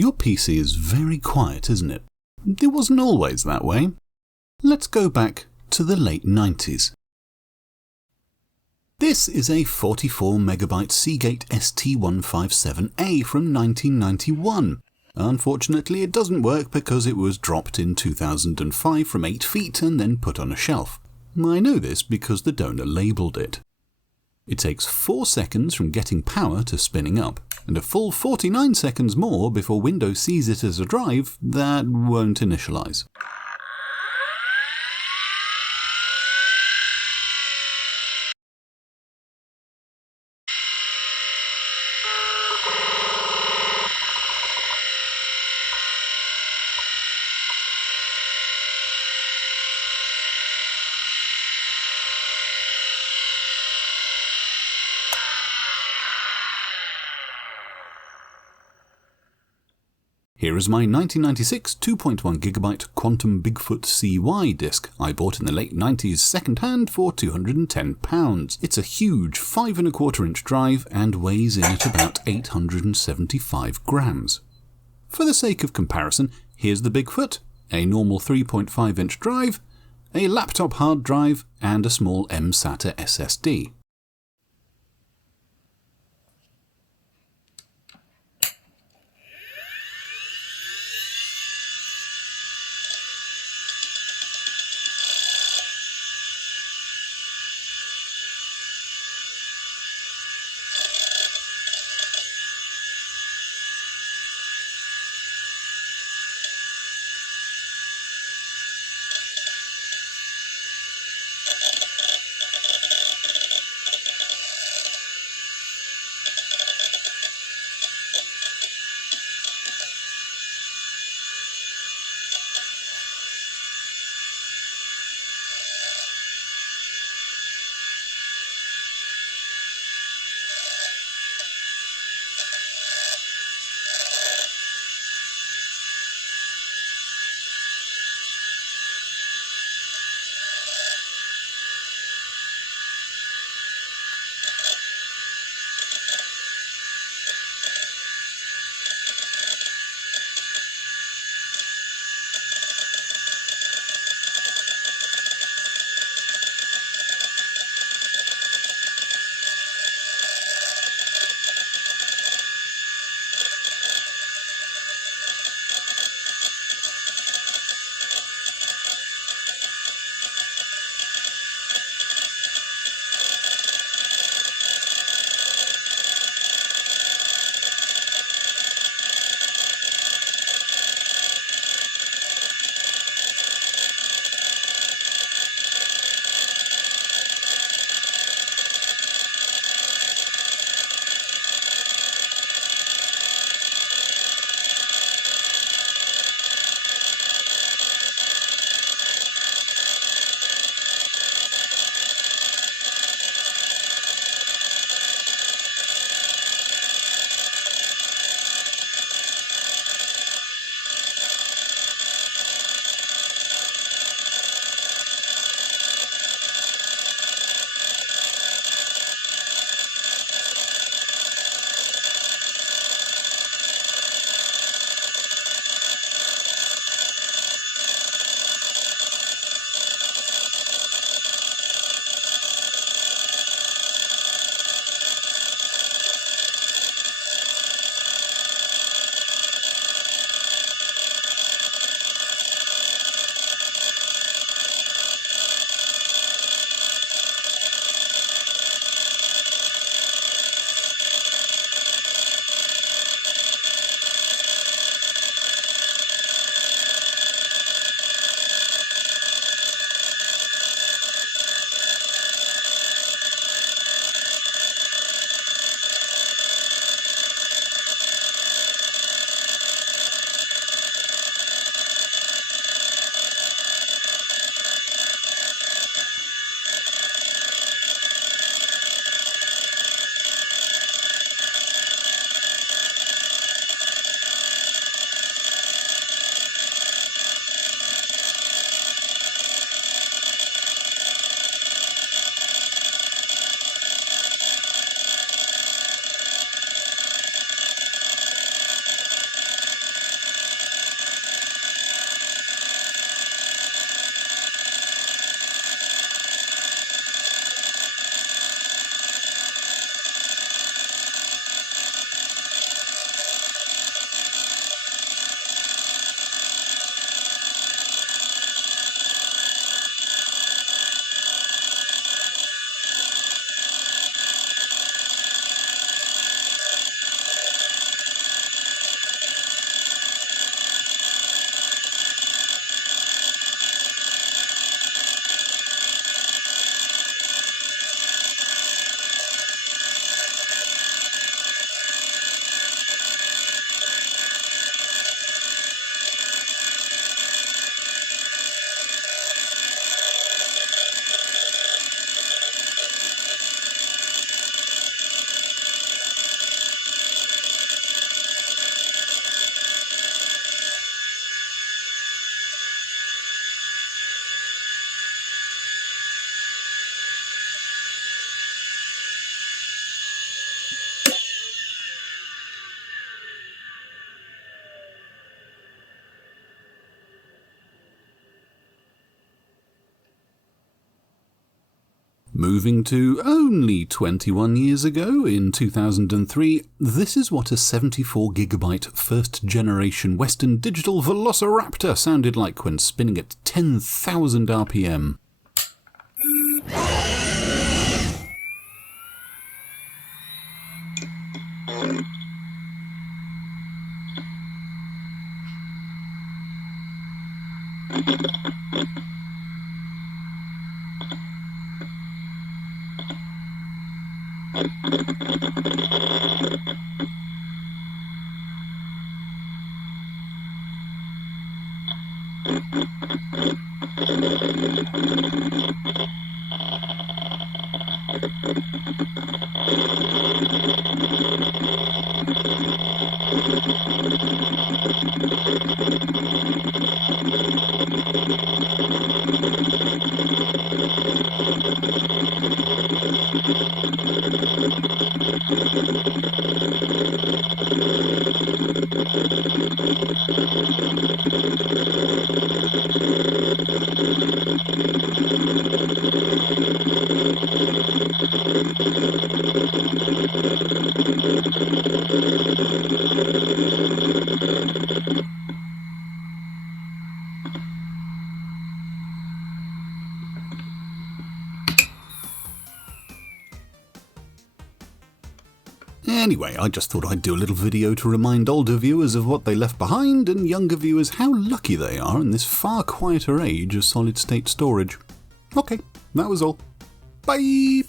Your PC is very quiet, isn't it? It wasn't always that way. Let's go back to the late 90s. This is a 44 megabyte Seagate ST157A from 1991. Unfortunately, it doesn't work because it was dropped in 2005 from 8 feet and then put on a shelf. I know this because the donor labelled it. It takes 4 seconds from getting power to spinning up, and a full 49 seconds more before Windows sees it as a drive that won't initialize. Here is my 1996 2.1GB Quantum Bigfoot CY disc I bought in the late 90s second-hand for £210. It's a huge 5¼ drive and weighs in at about 875 grams. For the sake of comparison, here's the Bigfoot, a normal 3.5-inch drive, a laptop hard drive, and a small M-SATA SSD. Moving to only 21 years ago, in 2003, this is what a 74GB first-generation Western Digital Velociraptor sounded like when spinning at 10,000 RPM. Anyway, I just thought I'd do a little video to remind older viewers of what they left behind and younger viewers how lucky they are in this far quieter age of solid-state storage. Okay, that was all. Bye!